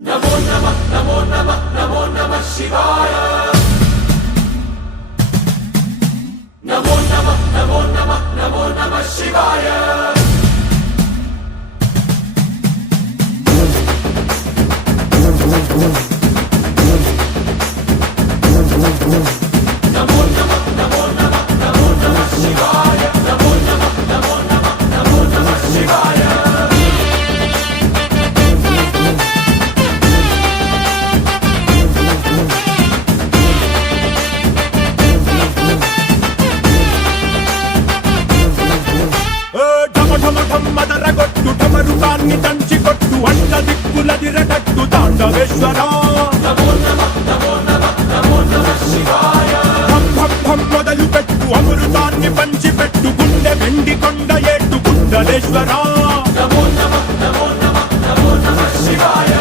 नमो नमः नमो नमः नमो नमः शिवाय नमो नमः नमो नमः नमो नमः शिवाय नमो नमः नमो नमः नमो नमः शिवाय नमो नमः नमो नमः नमो नमः शिवाय మదరగొట్టు ఢమరుకాన్ని దంచి కొట్టు అంత దిక్కులదిరగట్టు తాండవేశ్వర नमो नमः नमो नमः नमो नमः शिवाय భం భం భం మొదలు పెట్టు అమృతాన్ని పంచి పెట్టు గుండె వెండి కొండ ఏట్టు కుండలేశ్వర नमो नमः नमो नमः नमो नमः शिवाय